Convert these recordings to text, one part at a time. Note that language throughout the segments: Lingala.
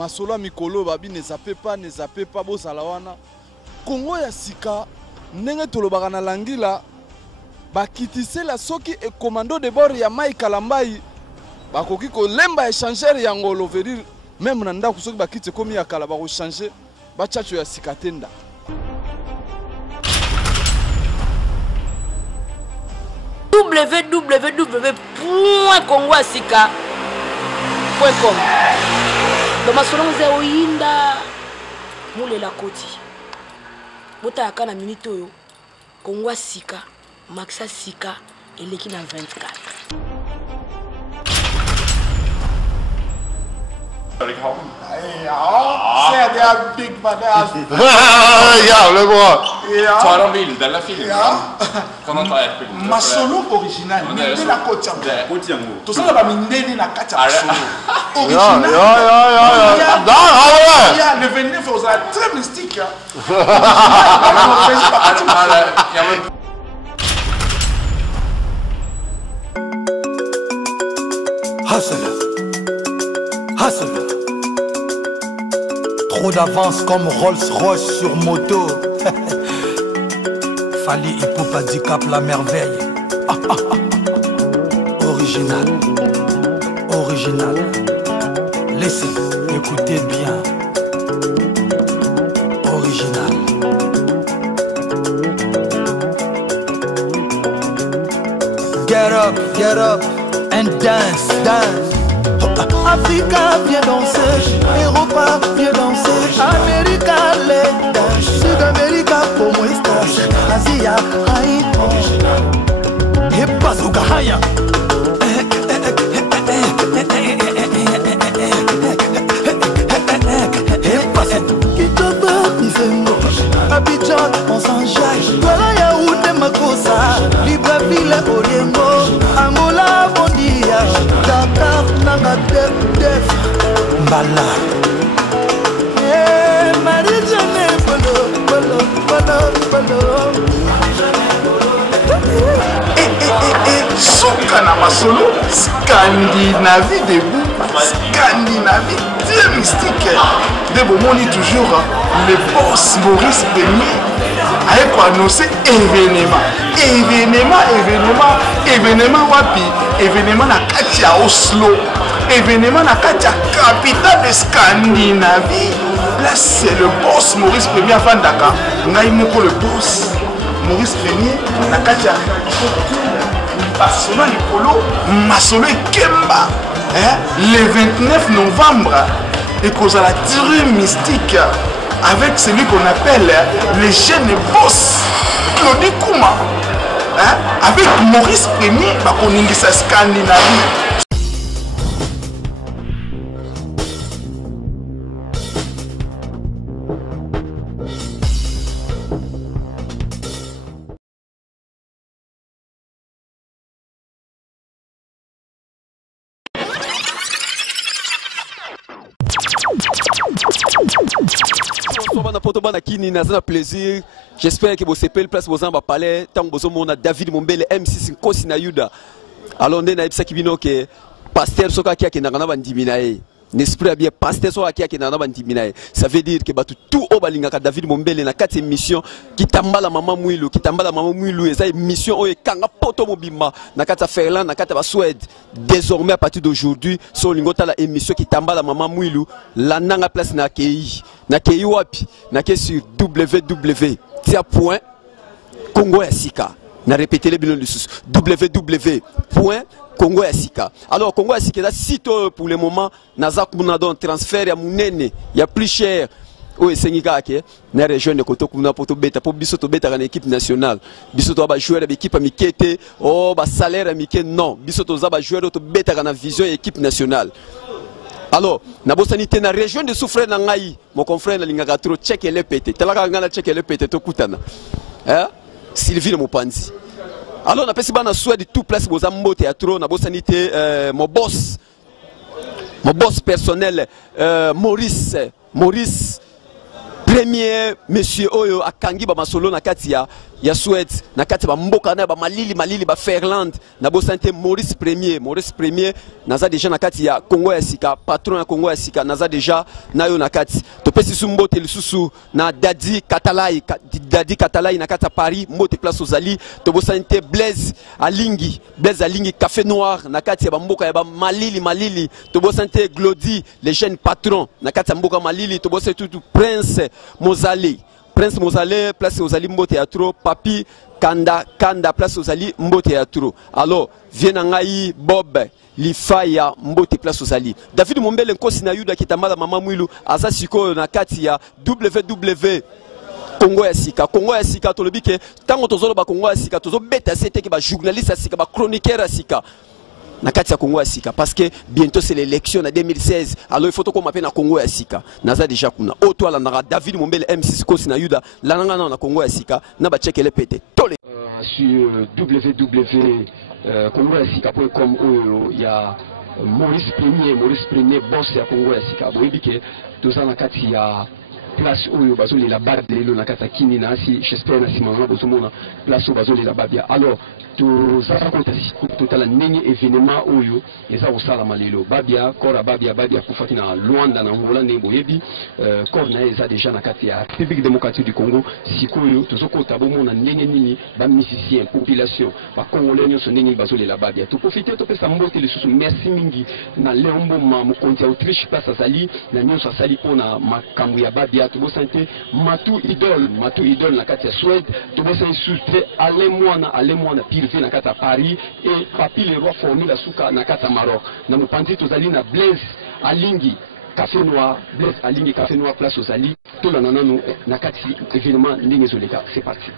masolo mikolo babi ne zappe pas bo salawana Congo ya sika ndenge tolobaka na langila bakitise la soki e commando de bord ya Mai Kalambai bakoki ko lemba échanger ya ngolo verir même na ndako soki bakite komi ya kala bako changer ba chacho ya sika tenda www.congoasika.com Dans ma salon ze oyinda mule la koti bota yakana minute oyo Congo Sika Maxa Sika eleki na 24 Ja, det är big man. Jävla bra! Ta de bilder eller filmer. Kan man ta ett bild? Masolo original. Mindé la kotiango. Kotiango. Tout ça va mindé la kotiango. Ja. Le 29 aux très mystique. Hustle. Trop d'avance comme Rolls-Royce sur moto. Fali Ipupa Dicap la merveille. Original. Laissez, écoutez bien. Original. Get up and dance. Africa, viens danser. Europa, viens danser. America, les danse. Sud-America, pour moi, stage. Asia, Haïti. Et Bazooka, Haya. Abidjan, on s'enjaille. Voilà Yaoundé Makossa, Libreville, Oriengo, Angola, Bondia, Dakar, Nanga, Def, Mbala. Marie-Jeanne, Bolo. Souka na masolo, Scandinavie debout, Scandinavie très mystique. De Bomoni toujours, le boss Maurice Premier a annoncé événement wapi, événement na Katia Oslo, événement na Katia capitale de Scandinavie. Là c'est le boss Maurice Premier à Fandaka, Naïmoko le boss Maurice Premier na Katia Barcelone Nicolo, Masolo et Kemba. Le 29 novembre, et cause à la tirée mystique avec celui qu'on appelle le jeune boss Claudie Kouma. Avec Maurice Premier, on a sa Scandinavie. Plaisir. J'espère que vous avez place vous en parler tant que vous avez David Mombele M6 Nkosi na Yuda. Alors on a que pasteur soka qui a na bandiminae. N'esprit bien pasteur soka qui a na bandiminae. Ça veut dire que tout au balinga David Mombele na 4 émissions qui tambala maman Mouilou et ça émission o kanga poto mobima na kata Ferland na kata Suède. Désormais à partir d'aujourd'hui sur lingota la émission qui tambala maman Mouilou la nanga place na KI. Na KI wapi na ke sur www.congoasika. Na répéter les bilans de www.congoasika. Alors Congoasika là site pour le moment nazak munadon transfert ya munene ya plus cher o esengika ke na région de Koto kuna poto beta po biso to beta na équipe nationale biso to ba joueur de équipe mikete o ba salaire miké non biso to za ba joueur to beta na vision équipe nationale. Alors, na bosanité na région de souffrir na ngai, mon confrère na lingaka trop check le pété. Telaka ngana check le pété to kutana. Sylvie Mopanzi. Alors na pesi bana souhait de tout place bozambo théâtre na bosanité mon boss personnel Maurice premier monsieur oyo akangi ba masolo na kati ya Suède na kati ba mboka na ba malili ba Ferland na bosante Maurice Premier naza déjà na kati ya Congo ya sika patron ya Congo ya sika naza déjà nayo na kati to pesi sumbote lisusu na Dadi Katalai na kati ya Paris mbote place ozali to bosante Blaise Alingi Café Noir na kati ya ba mboka ya ba malili to bosante Glody les jeunes patrons na kati ya mboka malili to bosante tout Prince Mozale, place aux Ali Mbo Théâtre, Papi Kanda, place aux Ali Mbo Théâtre. Alors, Vienangai, Bob, Lifaya, Mbote, place aux Ali. David Mombele, Nkosi na Yuda, Kitamala, Mama Mwilu, Azasiko, Nakatia, WW. Congo ya sika tolobike tango tozolo ba Congo ya sika tozo beta c'était que ba journaliste ya sika ba chroniqueur ya sika na kati ya Congo ya sika parce que bientôt c'est l'élection en 2016 alors il faut qu'on m'appelle na Congo ya sika naza déjà kuna oto ala na David Mombele M6 Kosi na Yuda la na Congo ya sika na ba check les pété tole sur www.congoyasika.com où il y a Maurice Premier boss ya Congo ya sika boyibike toza na kati ya place où bazoli la barre de l'eau na kata kini na si j'espère na si mama bozomona place où bazoli la babia alors tout ça total nenge événement oyo eza osala malelo babia kora babia kufaki na Luanda na Angola ne boyebi corna eza déjà na kati ya République démocratique du Congo sikoyo tozokota bomona nenge nini ba musicien population ba congolais nyonso nenge bazoli la babia to profiter to pesa mbote le susu merci mingi na Leombo mokonzi Autriche place azali na nyonso asali pona makambo ya babia to bosante matu idole na kati ya Suède to bosante soustré ale mwana pire na kata Paris et Papi le roi formé la souka na kata Maroc na mopanzi tozali na Blaise Alingi Café Noir place aux Ali tout la nanano na kati événement ndenge zoleka c'est parti.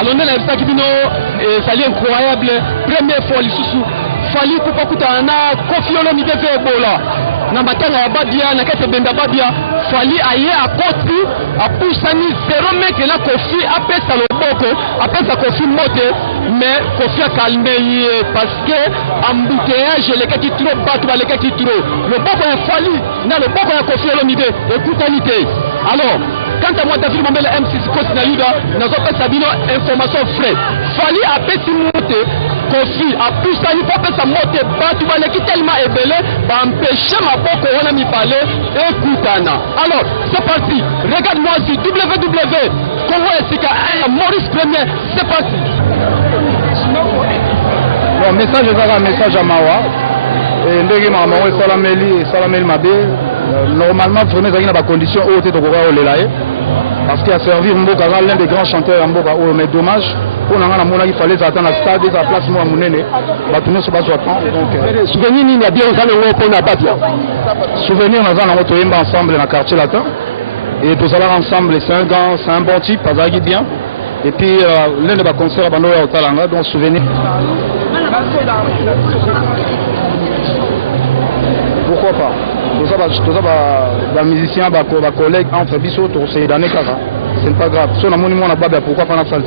Alors on a c'est incroyable, première fois les sous fali kupa kutana Koffi Olomide Ebola na matanga ya babia na kete benda babia fali aye akoti apusani 0 mètre la Koffi apesa loboko apesa Koffi mote mais Koffi a calmé parce que embouteillage les qui trop battre les qui trop le boko ya fali na le boko ya Koffi Olomide écoutalité. Alors quant à moi, David Mombele M6 Kosi na Yuda, nous avons sabino information frais. Fali a petit monté, Koffi a plus ça, il faut que ça monte pas, tu vas les quitter tellement ébélé, va empêcher ma boko, on a mis parler, écoutana. Alors, c'est parti, regarde-moi sur www, Congo SK, Maurice Premier, c'est parti. Bon, message est un message à Mawa. Et ndenge maman est salameli mabe. Normalement, vraiment, il y a des conditions hautes de parce qu'il a servi Mboka, l'un des grands chanteurs Mboka, mais dommage, il fallait attendre la stade et la place moi Mounene. Souvenir, il y a bien souvenir, on a ensemble dans le quartier latin. Et tous allons ensemble, c'est un bon type, pas bien. Et puis l'un de mes concerts à Banoya au Talanga, donc souvenir. Pourquoi pas? Tout ça, les musiciens, les collègues entre bisous, c'est dans les cas. C'est pas grave. Si on a mon numéro, pourquoi pas la salle?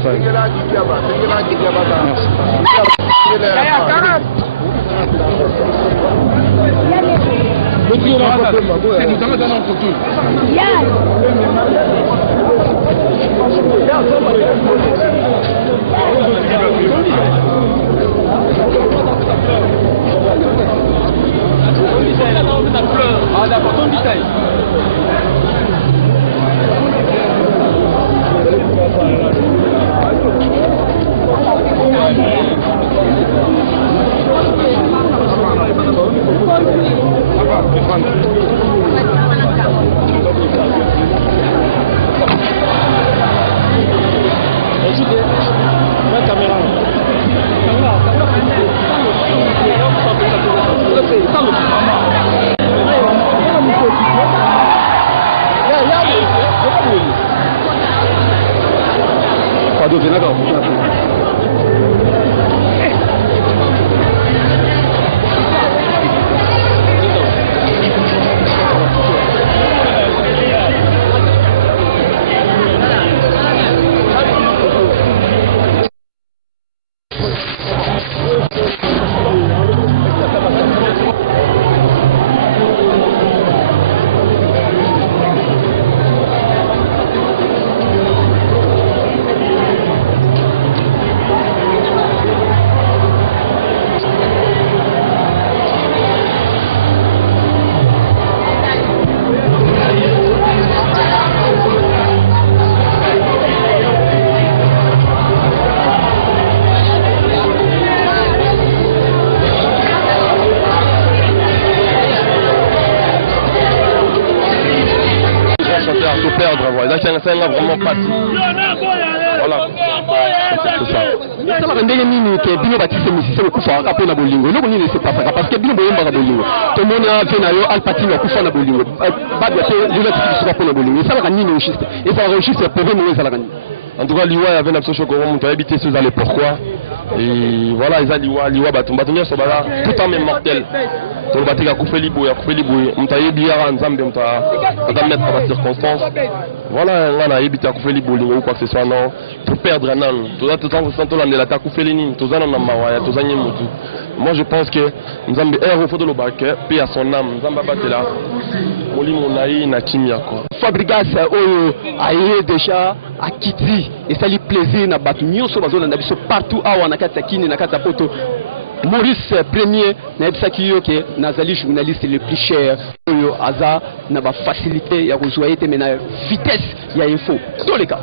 Merci. C'est vraiment parti. Voilà. C'est ça. En tout cas, Liwa avait une absence chocolat, on a habité sous aller pourquoi. Et voilà, ils ont Liwa, Batumbatumia, tout en même mortel. On va te couper les bouilles, on t'a ébi à Nzambe, on t'a mettre à la circonstance. Voilà, on a évité à couper les bouilles ou quoi que ce soit, non. Pour perdre un an, tout ça, tout le monde a coupé les lignes, tout ça, on a marre, tout ça, moi je pense que Nzambe est au fond de l'Obaké, puis à son âme, Nzambe est là. Fabrigas a déjà à Kiti et ça lui plaisir na batunyo so bazona na biso partout awa na kata kini na kata poto. Maurice premier na ebisaki yo ke nazali journaliste le plus cher oyo aza na ba facilité ya kozoyer te mena vitesse ya info dans les cas.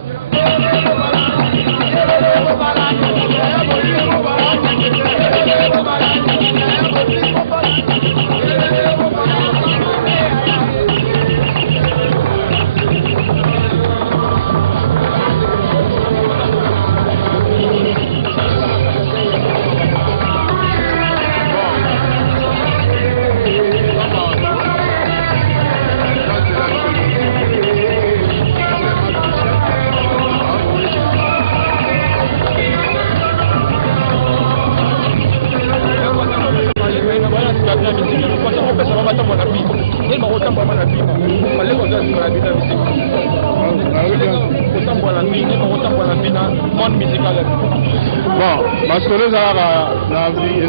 Bon, parce que les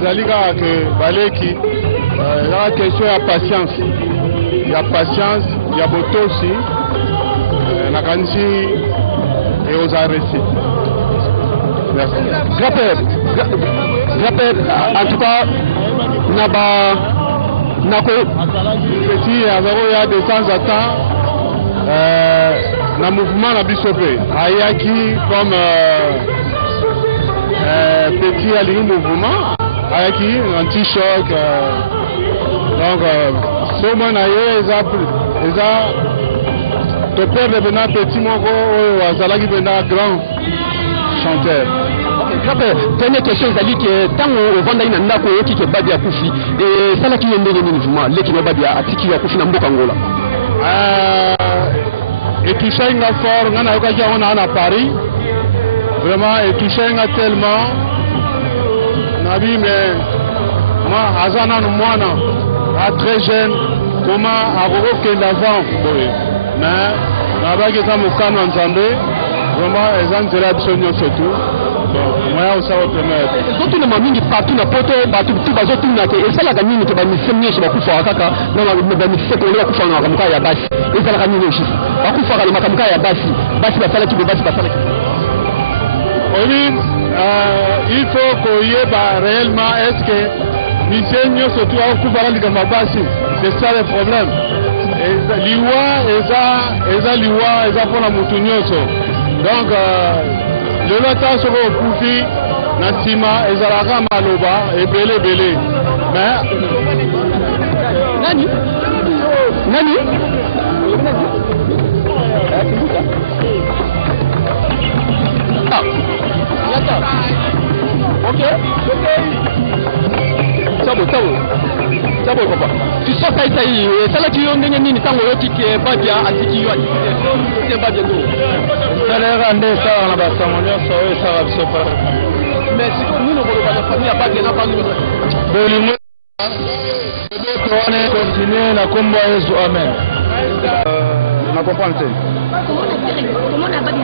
alliés que Baleki, la question de patience. Il y a patience, il y a beaucoup aussi. La Kansi et aux arrêtés. Merci. Rappel, en tout cas, petit, il y a de temps en temps, le mouvement n'a bisopé. Ayaki comme petit à mouvement, Ayaki, anti-choc. Donc, ce moment ils ont père devenant petit mogo, Azalaki devenant grand chanteur. Dernière question, Zali, que tant on vend une nako qui est babi à Koufi, et ça là qui est né mouvement, les qui est babi à Tiki à Koufi dans Bokangola. Et tout ça, il a fort, on a occasion, on a à Paris. vraiment étouché tellement. Nabi, mais moi, Azana Noumouana, très jeune, comment Aroro Kendavant, mais Nabaki Zamoukan Nzambe, vraiment, ils ont de l'absolu surtout. Moi, aussi, au premier. Surtout, les mamans qui partent na poto, tout bazo tout na et ça la gagne que ba missemie sur kufa kaka, na ba missemie pour les kufa na kamka ya basi. Et ça la gagne aussi. Ba kufa na makamka ya basi. Basi ba sala ki ba basi ba sala. Oui, il faut qu'on y ait réellement est-ce que missemie surtout au kufa na kama basi. C'est ça le problème. Liwa eza pour la mutunyoso. Donc le lota sera au Koufi, Nassima, et Zalaga Maloba, et Belé. Mais. Nani? Ah, ok. Ça va, papa. Tu sors ça, ça là tu as une tango qui est pas bien, à ce qui est pas bien. Ça l'air rendé ça on a pas ça va se faire. Mais si nous ne voulons pas la famille, il n'y a pas de pas on est continué la combat Yesu amen. On comprend le thème. Comment on a pas de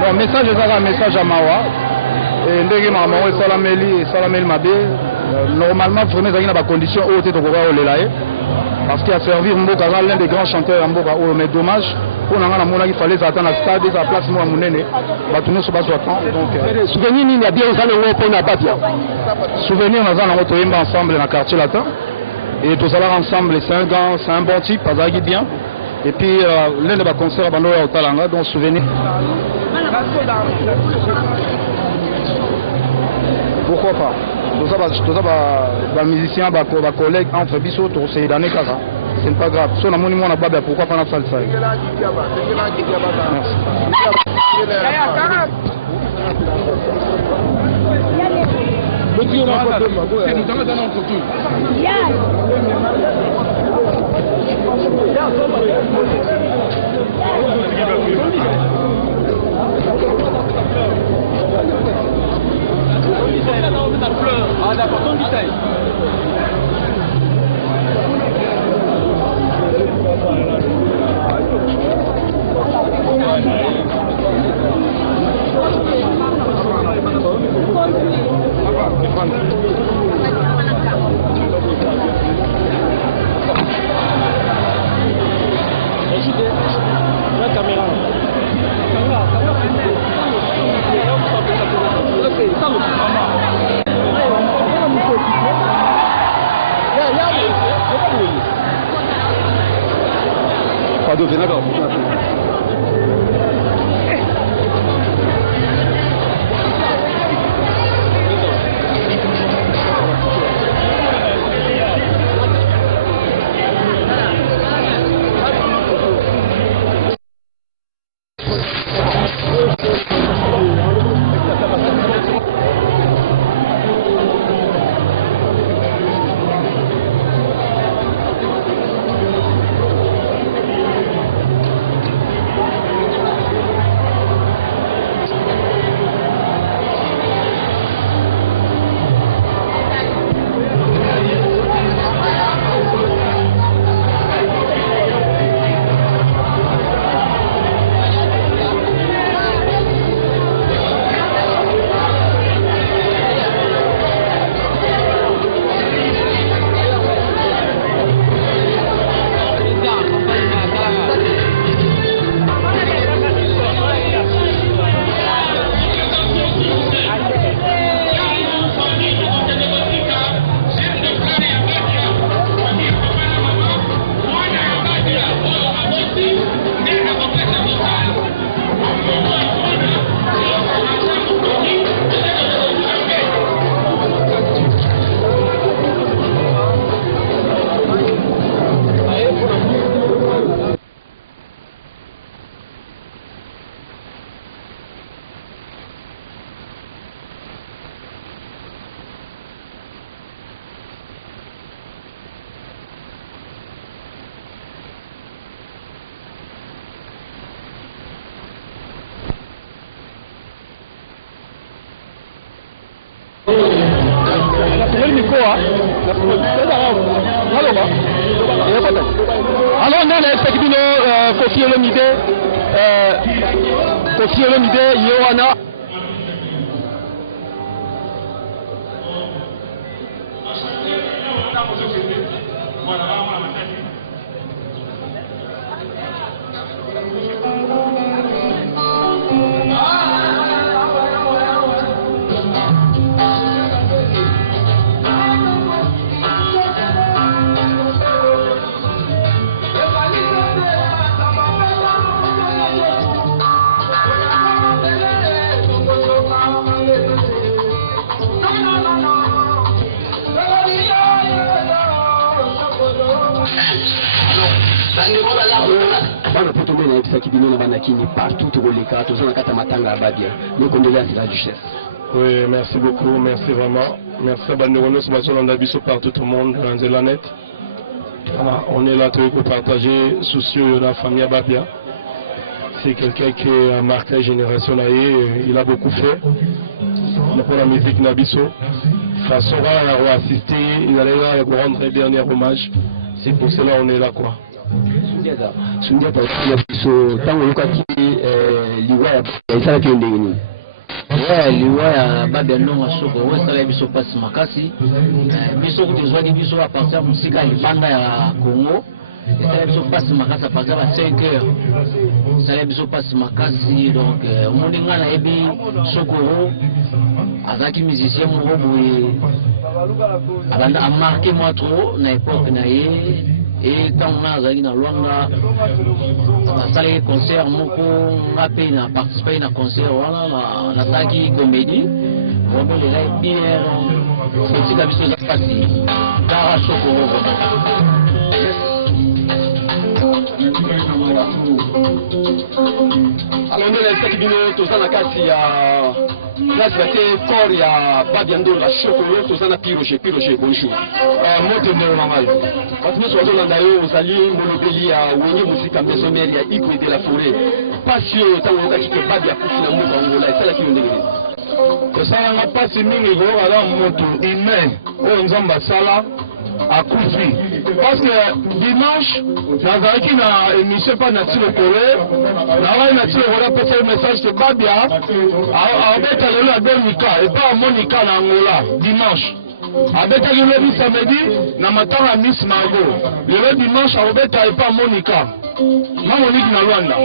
bon, message est un message à Mawa. Et ndenge Mawa Salameli Mabé. Normalement, vraiment, il y a des conditions hautes de parce qu'il a servi l'un des grands chanteurs en Mboka. Mais dommage, pour nous, il fallait attendre à stade, à place moi Mounene. Batounous se passe autant. Donc, souvenir, il y a bien un pour n'a pas bien. Souvenir, nous avons ensemble dans le quartier latin. Et tous allons ensemble, c'est un bon type, pas bien. Et puis, l'un des concerts à Bandoya au Talanga, donc souvenir. Pourquoi pas? Tout ça, les musiciens, les collègues, entre bisous, c'est l'année Kaza. C'est pas grave. Si on a mon numéro, pourquoi pas la salle ça? Ah d'accord, ton bouteille. Pardon, viens d'accord. Alors non, c'est Kibino Kofi Olomide, Yohana. Oui, merci beaucoup, merci vraiment. Merci à Bandérono, ce matin on a vu partout tout le monde dans la net. Voilà, on est là pour partager soucieux de la famille Babia. C'est quelqu'un qui a marqué la génération là, il a beaucoup fait. Pour la musique Nabiso, façon à assister, il allait là pour rendre un dernier hommage. C'est pour cela qu'on est là quoi. liwa ya babia nonga soko wesala biso pasi makasi biso kutizwani biso a partir musika libanda ya Congo esala biso pasi makasi a partir ya 5 heures esala biso pasi makasi donc omondi nga nayebi soko azalaki musicien moko boye abanda amarke moi trop na époque na ye et ntango nga azalaki na Lwanga asalaki concert moko nga mpe na participe na concert wana nasalaki comédie obelela bien etika biso eza mpasi kaka soko Alors nous les Sekibino tozana kati ya place bate corps ya Babia Ndola Chokolo tozana piroche bonjour. Moto ndio mamal. Parce que nous sommes yo ozali molobeli ya wonye musika mesomeri ya Igwe de la Forêt. Passion tango kaki ke Babia kufina mu Angola esala ki ndenge. Tosala nga pasi mingi go ala moto humain o nzamba sala akufi. Parce que dimanche, nazalaki na émission pas nature Corée, na nature Corée peut faire message de Babia, abeta lelo a Monica et pas Monica na Angola dimanche. Abeta lelo samedi na matanga Miss Margot. Le dimanche abeta et pas Monica. Ma Monique na Rwanda.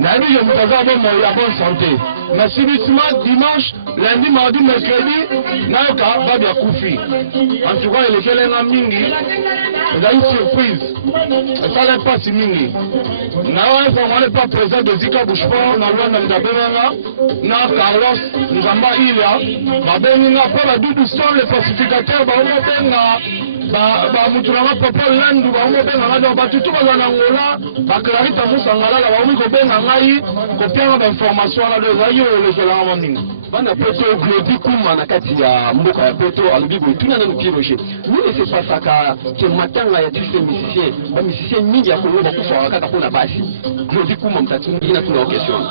Na dit je me faisais bon la bonne santé. Mais subitement dimanche, lundi, mardi, mercredi, nayoka Babia kufi. En tout cas, il est fait un mingi. Il a une surprise. Ça n'est pas si mingi. On n'est pas présent de Zika Boucheport, na Rwanda Ndabenanga, na Carlos, Nzamba Ilia, Babenga, pour la doudou sont les pacificateurs, mutunanga papa landu baobenga ngado batutu bazana ngola bakarita musangala la baomi ko benga ngai ko pianga ba information la de zayo le jola ngomini bana poto glodi kuma na kati ya mboka ya poto alubibo tuna na kiroje nini se passa ka ke matanga ya dise musicien ba musicien mingi ya Kongo ba kufa kaka pona basi glodi kuma mtatu ngina tuna question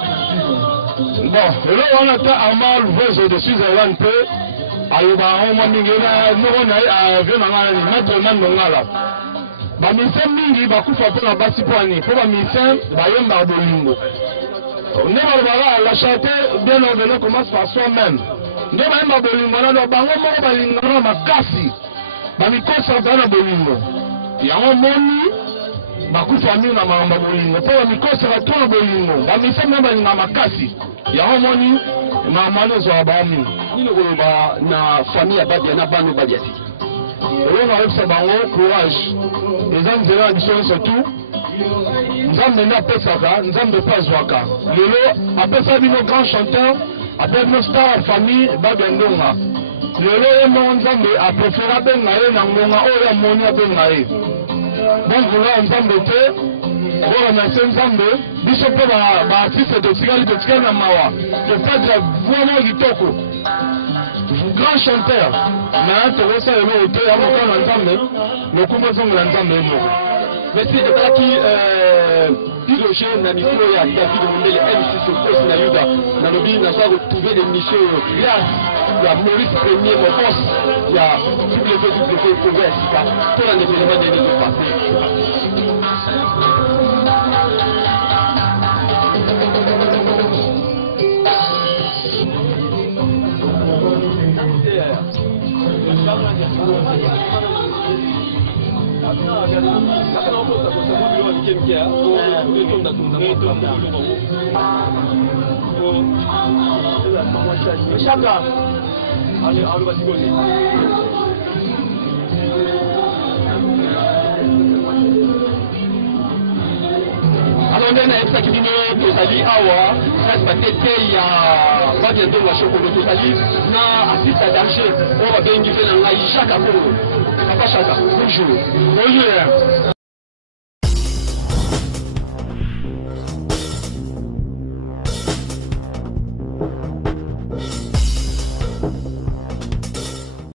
bon le on a amal voice de Switzerland peu aloba oma mingi na nona avena na maître mandongala ba mise mingi bakufa pona basi pwani po ba mise bayemba bolingo ne balobaka la chanter bien ordonnée commence par soi-même nde bayemba bolingo na bango moko balingana makasi bamikosa bana bolingo yango moni bakufa mingi na makambo bolingo po bamikosa batona bolingo bamise mpe balinga makasi yango moni makambo ezwaka bao mingi nini koloba na famille ya Babia na bano Babia ti elongo ayebisa bango courage eza nzela ya biso nyonso tu nzambe nde apesaka nzambe mpe azwaka lelo apesa bino grand chanteur apesa bino star ya famille Babia Ndonga lelo ye moko nzambe aprefere abenga ye na ngonga oyo amoni abenga ye bon vouloir ya nzambe te remercier nzambe biso mpe baartiste totikali na mawa topedre vraiment kitoko grand chanteur na tokosa lelo te ya mokano na nzambe lokumu ezongela nzambe ye moko merci ezalaki piloge na mikro ya David Mondele MC sur poste na Yuda nalobi naza retrouver l'émission grâce ya Maurice Premier mon boss ya WWW Congo ya Sika pour un événement de l'année passée. Alors on a ça qui dit tozali awa ça va être ya pas bien de la chocolat tozali na assiste à danger on va bien dire na ngai chaque bonjour bonjour